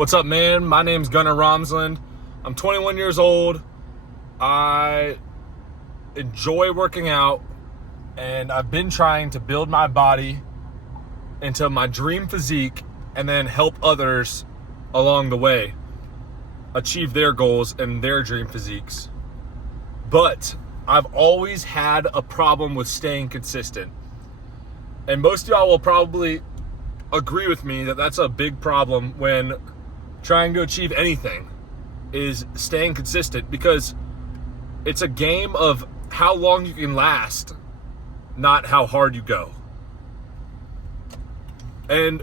What's up, man? My name's Gunnar Romsland. I'm 21 years old. I enjoy working out, and I've been trying to build my body into my dream physique and then help others along the way achieve their goals and their dream physiques. But I've always had a problem with staying consistent. And most of y'all will probably agree with me that that's a big problem when trying to achieve anything, is staying consistent, because it's a game of how long you can last, not how hard you go. And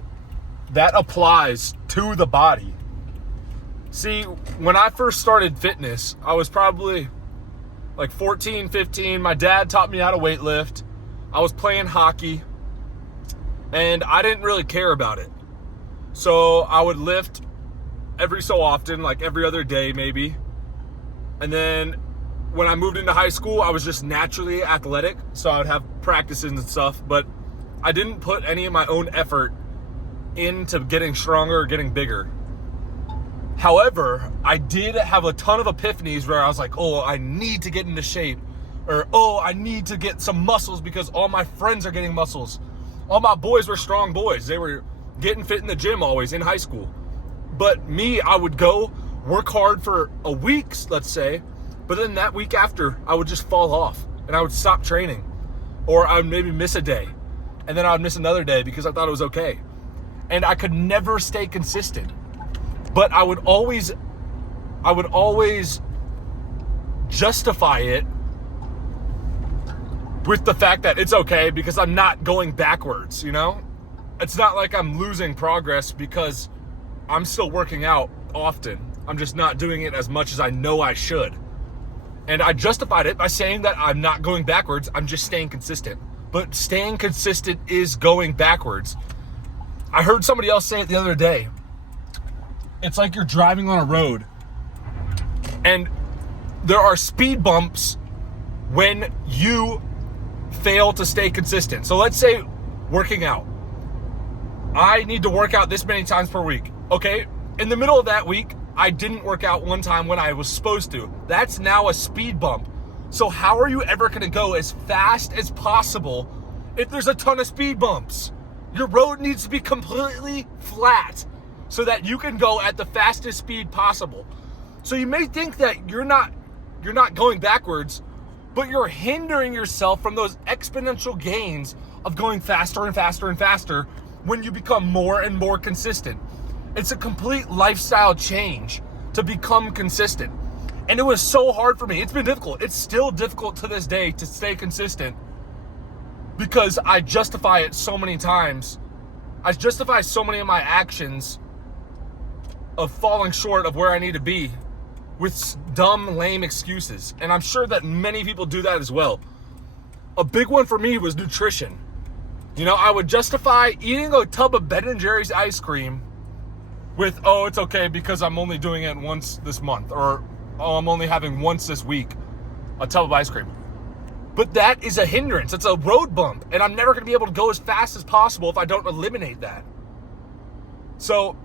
that applies to the body. See, when I first started fitness, I was probably like 14, 15. My dad taught me how to weightlift. I was playing hockey, and I didn't really care about it. So I would lift every so often, like every other day maybe. And then when I moved into high school, I was just naturally athletic, so I would have practices and stuff, but I didn't put any of my own effort into getting stronger or getting bigger. However, I did have a ton of epiphanies where I was like, oh, I need to get into shape, or oh, I need to get some muscles because all my friends are getting muscles. All my boys were strong boys. They were getting fit in the gym always in high school. But me, I would go work hard for a week, let's say, but then that week after, I would just fall off and I would stop training, or I would maybe miss a day, and then I would miss another day because I thought it was okay. And I could never stay consistent. But I would always justify it with the fact that it's okay because I'm not going backwards, you know? It's not like I'm losing progress because I'm still working out often. I'm just not doing it as much as I know I should. And I justified it by saying that I'm not going backwards, I'm just staying consistent. But staying consistent is going backwards. I heard somebody else say it the other day. It's like you're driving on a road and there are speed bumps when you fail to stay consistent. So let's say working out. I need to work out this many times per week. Okay, in the middle of that week, I didn't work out one time when I was supposed to. That's now a speed bump. So how are you ever gonna go as fast as possible if there's a ton of speed bumps? Your road needs to be completely flat so that you can go at the fastest speed possible. So you may think that you're not going backwards, but you're hindering yourself from those exponential gains of going faster and faster and faster when you become more and more consistent. It's a complete lifestyle change to become consistent. And it was so hard for me. It's been difficult. It's still difficult to this day to stay consistent because I justify it so many times. I justify so many of my actions of falling short of where I need to be with dumb, lame excuses. And I'm sure that many people do that as well. A big one for me was nutrition. You know, I would justify eating a tub of Ben & Jerry's ice cream with, oh, it's okay because I'm only doing it once this month, or oh, I'm only having once this week a tub of ice cream. But that is a hindrance. It's a road bump, and I'm never going to be able to go as fast as possible if I don't eliminate that. So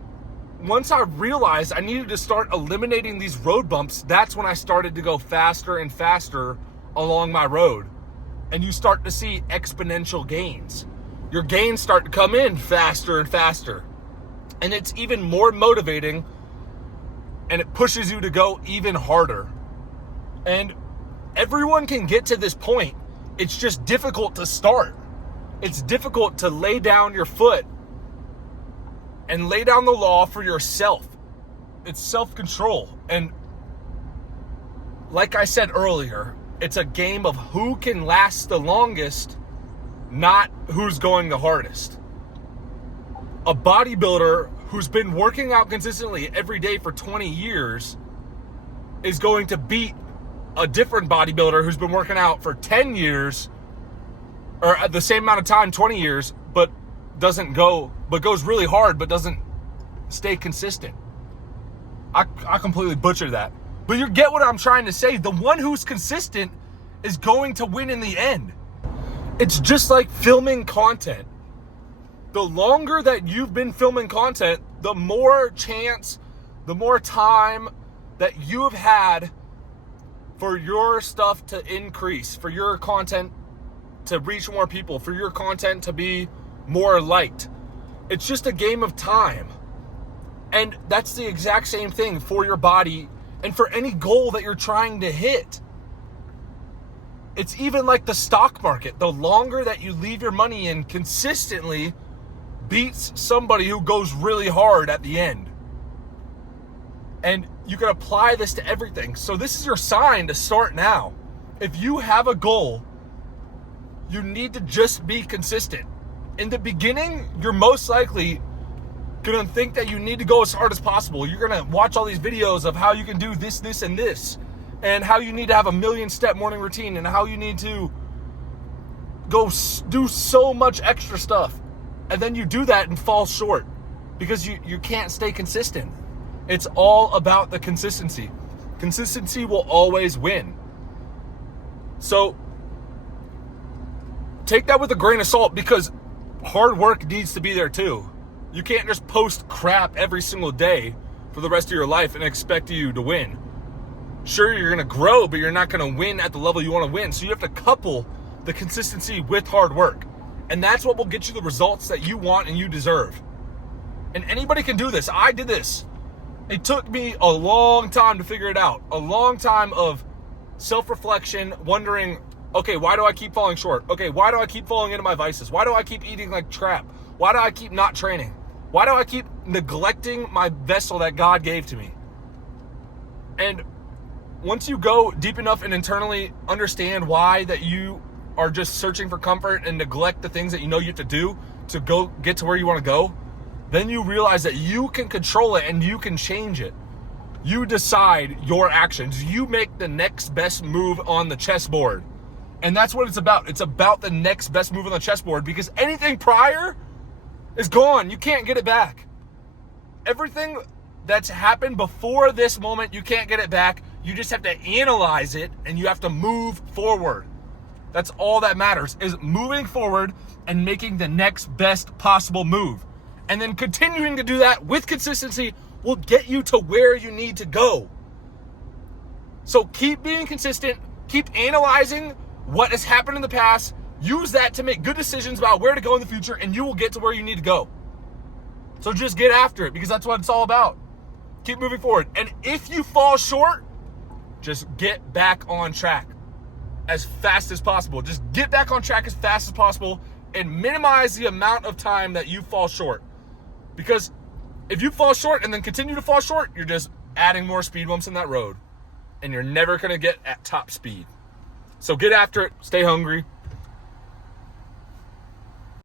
once I realized I needed to start eliminating these road bumps, that's when I started to go faster and faster along my road. And you start to see exponential gains. Your gains start to come in faster and faster. And it's even more motivating, and it pushes you to go even harder. And everyone can get to this point. It's just difficult to start. It's difficult to lay down your foot and lay down the law for yourself. It's self-control. And like I said earlier, it's a game of who can last the longest, not who's going the hardest. A bodybuilder who's been working out consistently every day for 20 years is going to beat a different bodybuilder who's been working out for 10 years, or at the same amount of time, 20 years, but goes really hard, but doesn't stay consistent. I completely butchered that. But you get what I'm trying to say. The one who's consistent is going to win in the end. It's just like filming content. The longer that you've been filming content, the more chance, the more time that you have had for your stuff to increase, for your content to reach more people, for your content to be more liked. It's just a game of time. And that's the exact same thing for your body and for any goal that you're trying to hit. It's even like the stock market. The longer that you leave your money in consistently beats somebody who goes really hard at the end. And you can apply this to everything. So this is your sign to start now. If you have a goal, you need to just be consistent. In the beginning, you're most likely going to think that you need to go as hard as possible. You're going to watch all these videos of how you can do this, this, and this, and how you need to have a 1,000,000-step morning routine, and how you need to go do so much extra stuff. And then you do that and fall short because you can't stay consistent. It's all about the consistency. Consistency will always win. So take that with a grain of salt, because hard work needs to be there too. You can't just post crap every single day for the rest of your life and expect you to win. Sure, you're going to grow, but you're not going to win at the level you want to win. So you have to couple the consistency with hard work. And that's what will get you the results that you want and you deserve. And anybody can do this. I did this. It took me a long time to figure it out. A long time of self-reflection, wondering, okay, why do I keep falling short? Okay, why do I keep falling into my vices? Why do I keep eating like crap? Why do I keep not training? Why do I keep neglecting my vessel that God gave to me? And once you go deep enough and internally understand why that you are just searching for comfort and neglect the things that you know you have to do to go get to where you want to go, then you realize that you can control it and you can change it. You decide your actions. You make the next best move on the chessboard. And that's what it's about. It's about the next best move on the chessboard, because anything prior is gone. You can't get it back. Everything that's happened before this moment, you can't get it back. You just have to analyze it and you have to move forward. That's all that matters, is moving forward and making the next best possible move. And then continuing to do that with consistency will get you to where you need to go. So keep being consistent, keep analyzing what has happened in the past, use that to make good decisions about where to go in the future, and you will get to where you need to go. So just get after it, because that's what it's all about. Keep moving forward. And if you fall short, just get back on track as fast as possible. Just get back on track as fast as possible and minimize the amount of time that you fall short. Because if you fall short and then continue to fall short, you're just adding more speed bumps in that road, and you're never going to get at top speed. So get after it. Stay hungry.